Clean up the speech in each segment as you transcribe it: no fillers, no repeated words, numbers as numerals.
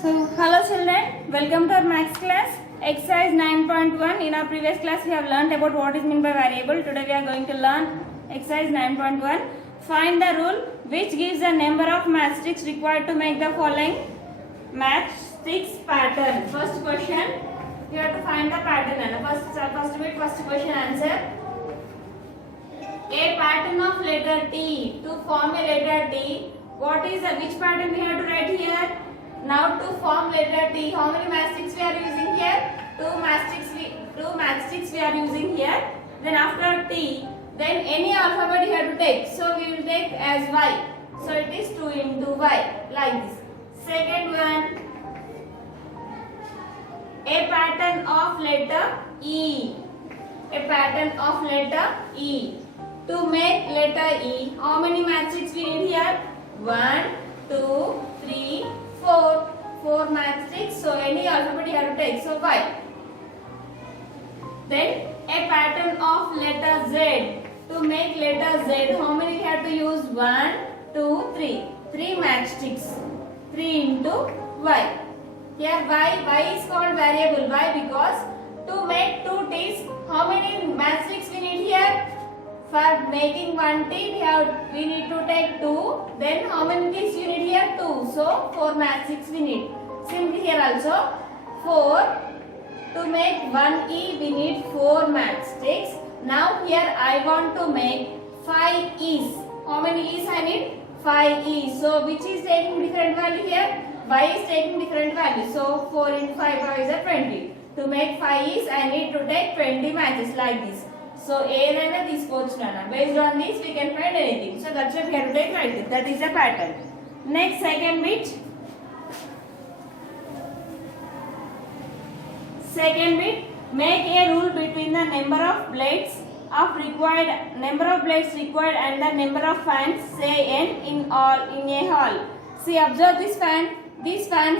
So, hello children, welcome to our maths class, exercise 9.1. In our previous class, we have learnt about what is meant by variable. Today, we are going to learn exercise 9.1. Find the rule which gives the number of matchsticks required to make the following matchsticks pattern. First question, you have to find the pattern. First question answer. A pattern of letter T. To form a letter T, which pattern we have to write here? Now to form letter T, how many matchsticks we are using here? Two matchsticks we are using here. Then after T, then any alphabet you have to take. So we will take as Y. So it is 2 into Y, like this. Second one, a pattern of letter E. A pattern of letter E. To make letter E, how many matchsticks we need here? 1, 2, 3, 4. 4 matchsticks. So any alphabet you have to take. So Y. Then a pattern of letter Z. To make letter Z, how many we have to use? 1, 2, 3. 3 matchsticks. 3 into Y. Here Y is called variable. Why? Because to make 2 T's, how many matchsticks we need here? For making 1 T, we need to take 2. Then how many T's you need here? 2. So 4 matchsticks we need. Simply here also 4. To make 1 E, we need 4 matchsticks. Now here I want to make 5 E's. How many E's I need? 5 E's. So which is taking different value here? Y is taking different value. So 4 into 5 is a 20. To make 5 E's, I need to take 20 matches like this. So A this coach based on this we can find anything. So that's why we have to take like this. That is a pattern. Next, second bit. Second bit, make a rule between the number of blades required and the number of fans, say n in a hall. See, observe this fan. This fan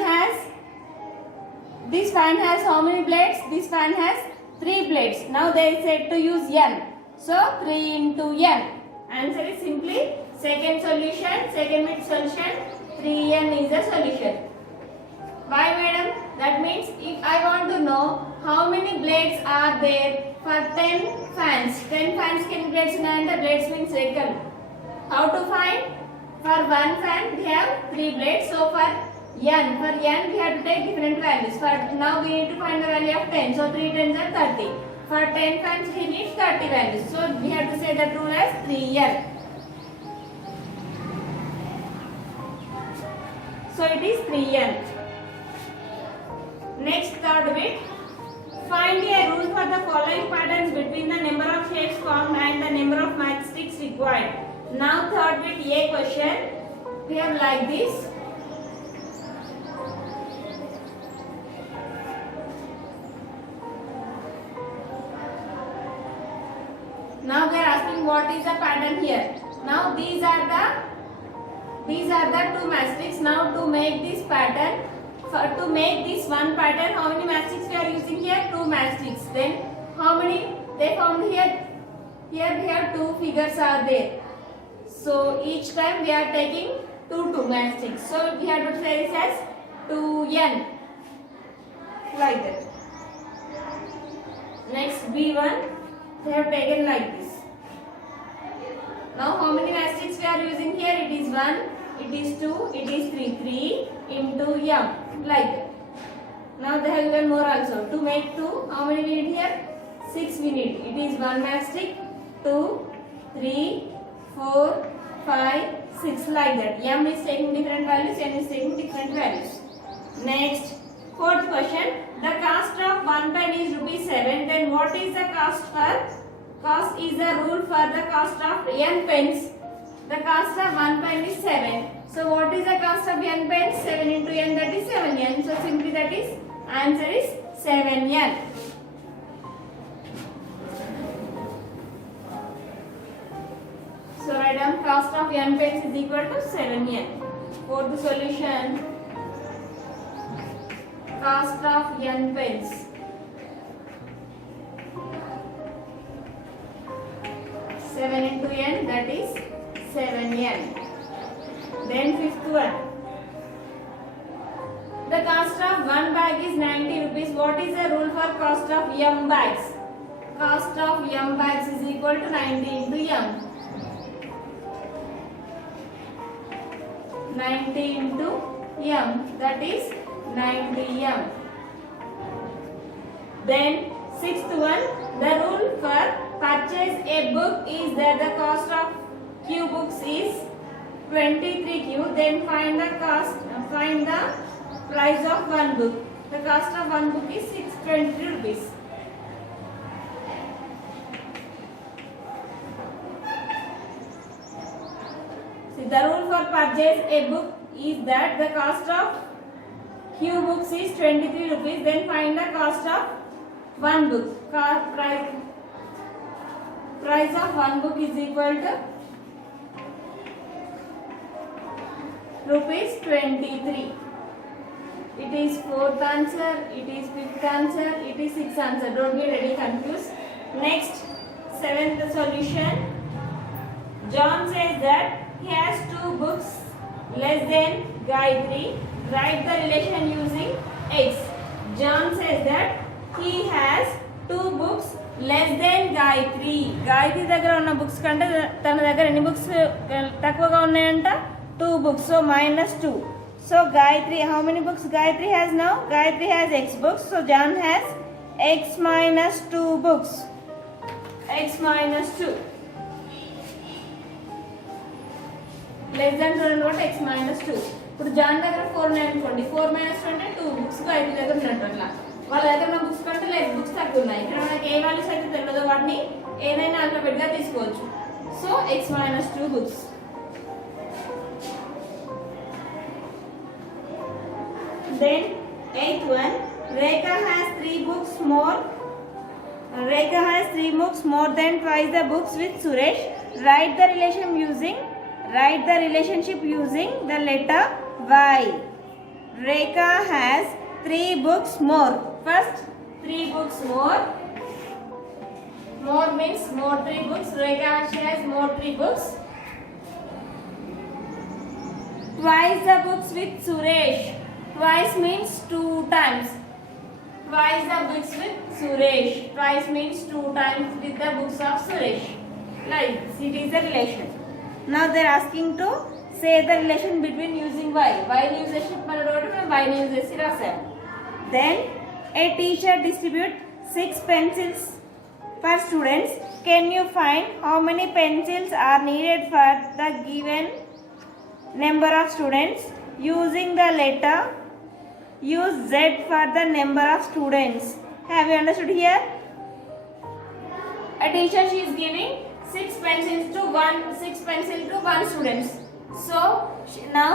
has how many blades? This fan has 3 blades. Now they said to use n. So 3 into n. Answer is simply second bit solution. 3n is the solution. Why, madam? That means if I want to know how many blades are there for 10 fans. 10 fans can blades and the blades means red color. How to find? For one fan we have 3 blades. So for n we have to take different values. For now we need to find the value of 10. So 3 tens are 30. For 10 fans we need 30 values. So we have to say that rule as 3n. So it is 3n. Next, third bit. Find a rule for the following patterns between the number of shapes formed and the number of matchsticks required. Now third bit A question. We have like this. Now they are asking what is the pattern here. Now these are the 2 matchsticks. Now to make this pattern, to make this one pattern, how many matchsticks we are using here? 2 matchsticks. Then how many they formed here? Here we have 2 figures are there. So each time we are taking 2 matchsticks. So we have to say this as 2n. Like that. Next B1. They have taken like this. Now how many matchsticks we are using here? It is 1, it is 2, it is 3. 3 into m. Like that. Now they have given more also. To make 2, how many we need here? 6 we need. It is 1 matchstick, 2, 3, 4, 5, 6 like that. M is taking different values, n is taking different values. Next, fourth question. The cost of 1 pen is rupees 7. Then what is the cost for? Cost is the rule for the cost of n pens. The cost of 1 pen is 7. So what is the cost of n pens? 7 into n, that is 7n. So simply that is answer is 7n. So write down cost of n pens is equal to 7n. For the solution, cost of n pens. 7 into n, that is 7n. Then fifth one. The cost of one bag is 90 rupees. What is the rule for cost of m bags? Cost of m bags is equal to 90 into m. 90 into m, that is 90 m. Then sixth one, the rule for purchase a book is that the cost of q books is 23q. Then find the price of one book. The cost of one book is 620 rupees. See, the rule for purchase a book is that the cost of q books is 23 rupees. Then find the cost of one book. Price of one book is equal to rupees 23. It is fourth answer, it is fifth answer, it is sixth answer. Don't get any confused. Next, seventh solution. John says that he has two books less than Gayatri. Write the relation using x. John says that he has two books less than Gayatri. Gayatri దగ్గర ఉన్న books కంటే తన దగ్గర ఎన్ని books తక్కువగా ఉన్నాయంట? 2 books. So minus 2. So Gayatri, how many books Gayatri has now? Gayatri has x books. So John has x minus 2 books. X minus 2. Less than 2 and what? X minus 2. ఇప్పుడు John దగ్గర 4 ఉన్నాయి అనుకోండి. 4 minus 2 అంటే 2 books Gayatri దగ్గర ఉన్నట్టు అట్లా. వాళ్ళ దగ్గర ఉన్న బుక్స్ కంటే లెస్ బుక్స్ తక్కువ ఉన్నాయి. ఇక్కడ మనకి ఏ వాల్యూస్ అయితే తెలియదో వాటిని ఏదైనా ఆల్ఫాబెట్గా తీసుకోవచ్చు. So x minus 2 books. Then eighth one, Rekha has 3 books more. Rekha has 3 books more than twice the books with Suresh. Write the relationship using the letter Y. Rekha has 3 books more. First, 3 books more. More means more 3 books. Rekha, she has more 3 books. Twice the books with Suresh. Twice means 2 times. Twice the books with Suresh. Twice means 2 times with the books of Suresh. Like this, it is a relation. Now they are asking to say the relation between using Y. Y useship manadu Y usesi rasam. Then a teacher distribute 6 pencils per students. Can you find how many pencils are needed for the given number of students? Using the letter, use Z for the number of students. Have you understood here? A teacher, she is giving 6 pencils to one students. So now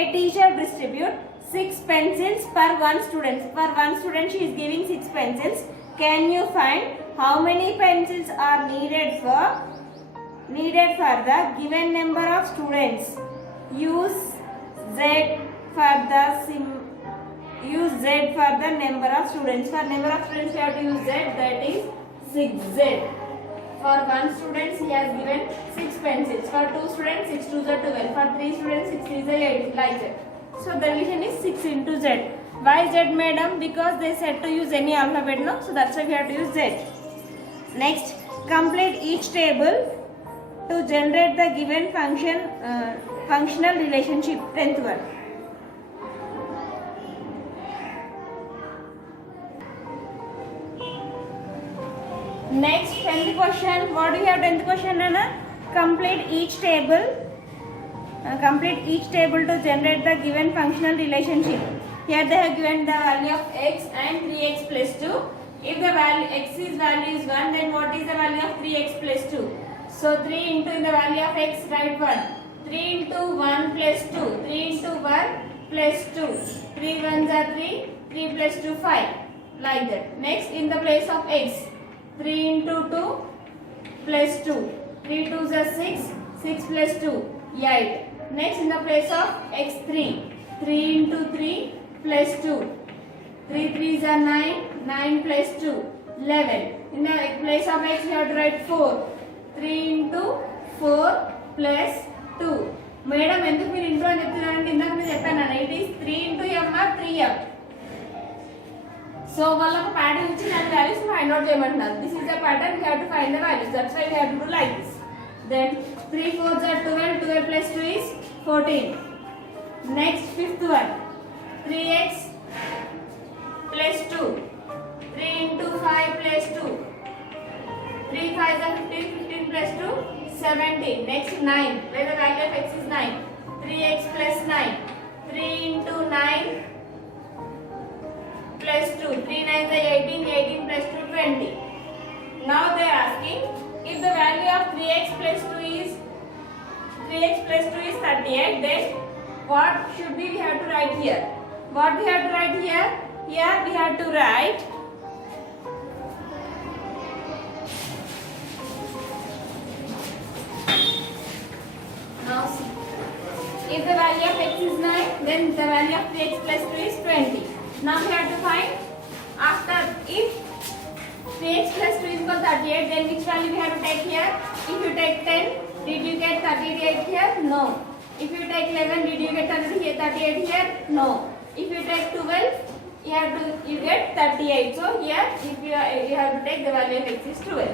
a teacher distribute 6 pencils per one student. For one student she is giving 6 pencils. Can you find how many pencils are needed for the given number of students? Use Z for the number of students. For number of students you have to use Z, that is 6Z. For one student he has given 6 pencils. For 2 students 6 2s are 12. For 3 students 6 3s are 8, like that. So the relation is 6 into Z. Why Z, madam? Because they said to use any alphabet, no? So that's why we have to use Z. Next, complete each table to generate the given functional relationship. 10th one. Next, 10th question. What do we have 10th question, Anna? Complete each table to generate the given functional relationship. Here they have given the value of x and 3x plus 2. If the value value is 1, then what is the value of 3x plus 2? So 3 into the value of x, write 1. 3 into 1 plus 2. 3 into 1 plus 2. 3 1s are 3. 3 plus 2 5. Like that. Next, in the place of x, 3 into 2 plus 2. 3 2s are 6. 6 plus 2, 8. Next, in the place of x3, 3 into 3 plus 2. 3 3s are 9. 9 plus 2, 11. In the place of x, we have to write 4. 3 into 4 plus 2. Madam, ఎందుకు మీరు ఇంట్లో అని చెప్తున్నారంటే ఇందాక నేను చెప్పాను, it is 3 into m pf. So వాళ్ళకు pattern ఇచ్చి దాని values find out చేయమంటున్నారు. This is the pattern, we have to find the values. That's why we have to do like this. Then 3 4s are 12, 12 plus 2 is 14. Next fifth one, 3x plus 2, 3 into 5 plus 2, 3 5s are 15, 15 plus 2, 17. Next 9, where the value of x is 9, 3x plus 9, 3 into 9 plus 2, 3 9s are 18, 18 plus 2, 20. Now they are asking if the value of 3x plus 2 is 38, then what should we have to write here? What we have to write here? Here we have to write now see. If the value of x is 9, then the value of 3x plus 2 is 20. Now we have to find after if 3x plus 2 is equal to 38, then which value we have to take here? If you take 10, did you get 38 here? No. If you take 11, did you get 38 here? No. If you take 12, you get 38. So here if you have to take the value of x is 12.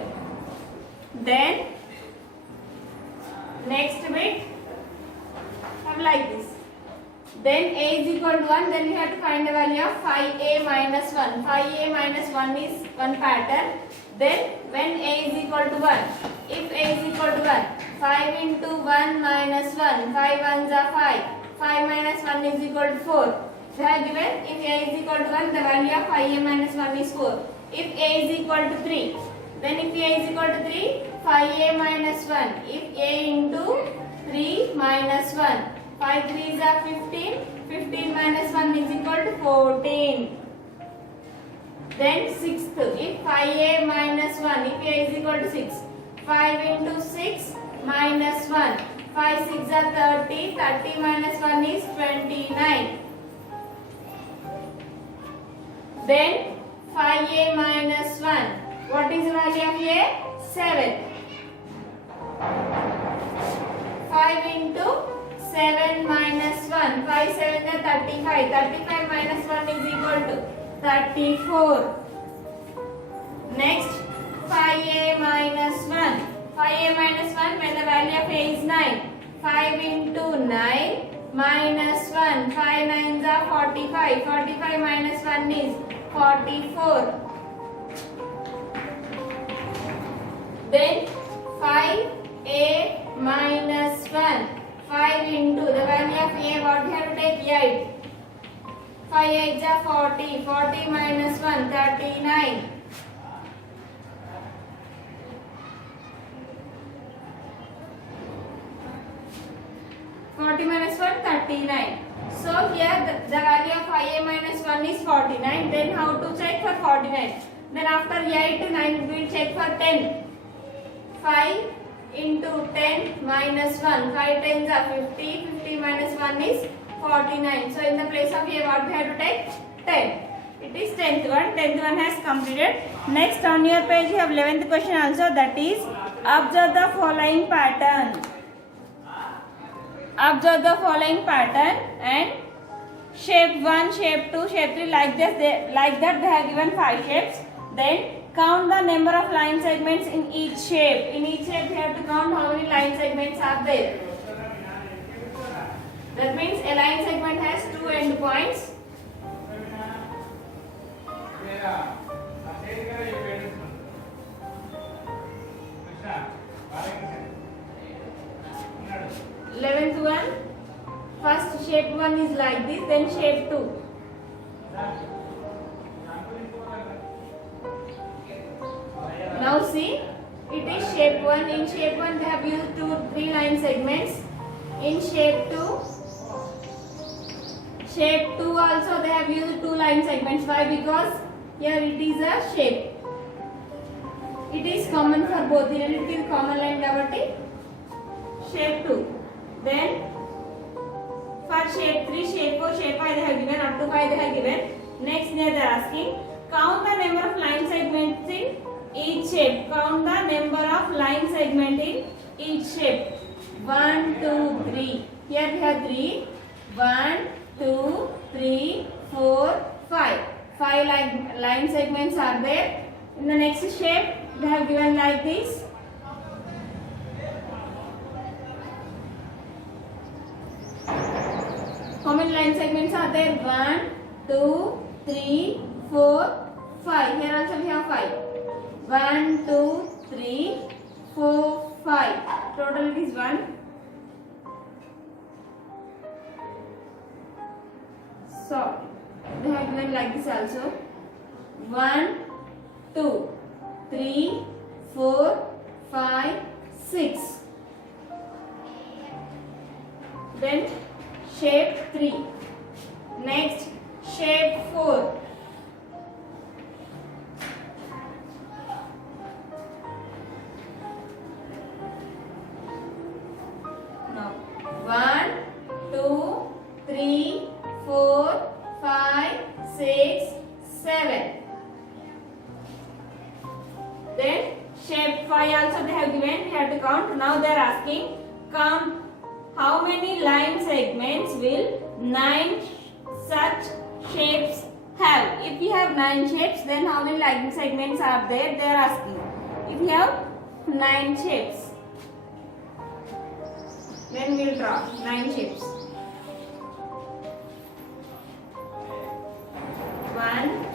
Then next bit have like this. Then a is equal to 1, then we have to find the value of 5a minus 1. 5a minus 1 is one pattern. Then when a is equal to 1, if a is equal to 1, 5 into 1 minus 1, 5 ones are 5, 5 minus 1 is equal to 4. They are given if a is equal to 1, the value of 5a minus 1 is 4. If a is equal to 3, then if a is equal to 3, 5a minus 1. If a into 3 minus 1, 5 3s are 15, 15 minus 1 is equal to 14. Then sixth, if 5a minus 1, if a is equal to 6, 5 into 6 minus 1, 5 6 are 30, 30 minus 1 is 29. Then 5a minus 1, what is the value of a? 7. 5 into 7 minus 1, 5 7 are 35, 35 minus 1 is equal to 34. Next 5a minus 1, 5a minus 1 when the value of a is 9, 5 into 9 minus 1, 5 9s are 45, 45 minus 1 is 44. Then 5a minus 1, 5 into the value of a, what we have to take? 8. 5 8s are 40, 40 minus 1, 39. Minus 1, 39. So here the value of 5a minus 1 is 49. Then how to check for 49? Then after 8 to 9 we will check for 10. 5 into 10 minus 1. 5 10s are 50. 50 minus 1 is 49. So in the place of a, what we have to take? 10. It is 10th one. 10th one has completed. Next on your page you have 11th question also, that is observe the following pattern. Observe the following pattern and shape 1, shape 2, shape 3 like this. Like that they have given 5 shapes. Then count the number of line segments in each shape. In each shape we have to count how many line segments are there. That means a line segment has 2 end points. Yeah. 11th one, first shape 1 is like this, then shape 2. Now see, it is shape 1. In shape 1 they have used 3 line segments. In shape 2 also they have used 2 line segments. Why? Because here it is a shape. It is common for both. Here it is common line kabatti shape 2. Then for shape 3, shape 4, shape 5 they have given, up to 5 they have given. Next they are asking count the number of line segments in each shape. Count the number of line segment in each shape. 1 2 3. Here we have 3. 1 2 3 4, 5. 5 line segments are there. In the next shape, they have given like this. How many line segments are there? 1, 2, 3, 4, 5. Here also we have 5. 1, 2, 3, 4, 5. Total it is 1. So, they have given like this also. 1, 2, 3, 4, 5, 6. Then shape 3. Next, shape 4. Now, 1, 2, 3, 4, 5, 6, 7. Then shape 5 also they have given. We have to count. Now they are asking, count how many line segments will 9 such shapes have. If you have 9 shapes, then how many line segments are there? They are asking. If you have 9 shapes, then we will draw 9 shapes. 1,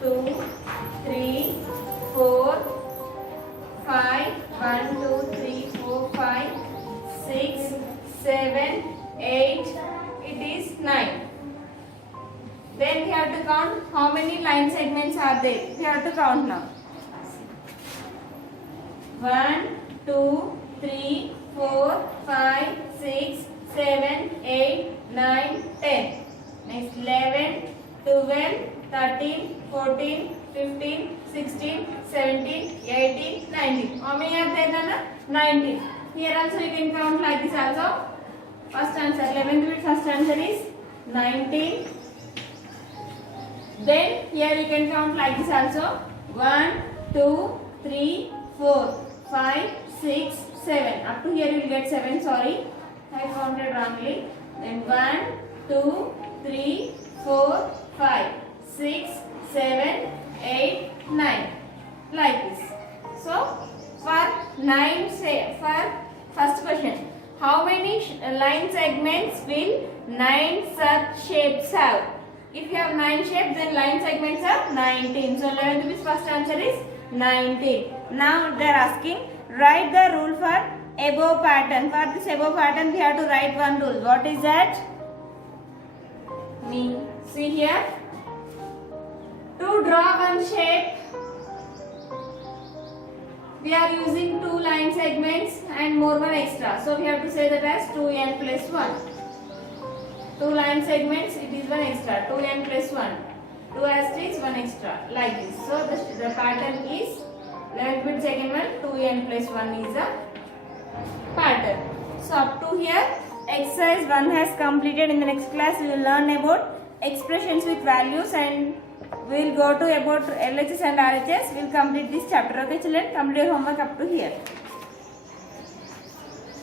2, 3, 4, 5. 1, 2, 3, 4, 5, 6, 7, 8. It is 9. Then we have to count how many line segments are there. We have to count now. 1, 2, 3, 4, 5, 6, 7, 8, 9, 10. Next 11, 12, 13, 14, 15, 16, 17, 18, 19. How many are there, Nana? 19. Here also you can count like this also. First answer, 11th bit first answer is 19. Then here you can count like this also. 1, 2, 3, 4, 5, 6, 7. Up to here you will get 7, sorry. I counted wrongly. Then 1, 2, 3, 4, 5, 6, 7, 8, 9. Like this. So, for 9 for first question, how many line segments will 9 such shapes have? If you have 9 shapes, then line segments are 19. So 11th which first answer is 19. Now they are asking, write the rule for above pattern. For this above pattern we have to write one rule. What is that? See here. To draw one shape, we are using 2 line segments and more one extra. So we have to say that as 2n plus 1. 2 line segments, it is 1 extra. 2n plus 1. 2 asterisks, 1 extra. Like this. So the pattern is 11th bit second one, 2n plus 1 is the pattern. So up to here, exercise 1 has completed. In the next class, we will learn about expressions with values and we will go to about LHS and RHS. We will complete this chapter. Okay children, complete your homework up to here.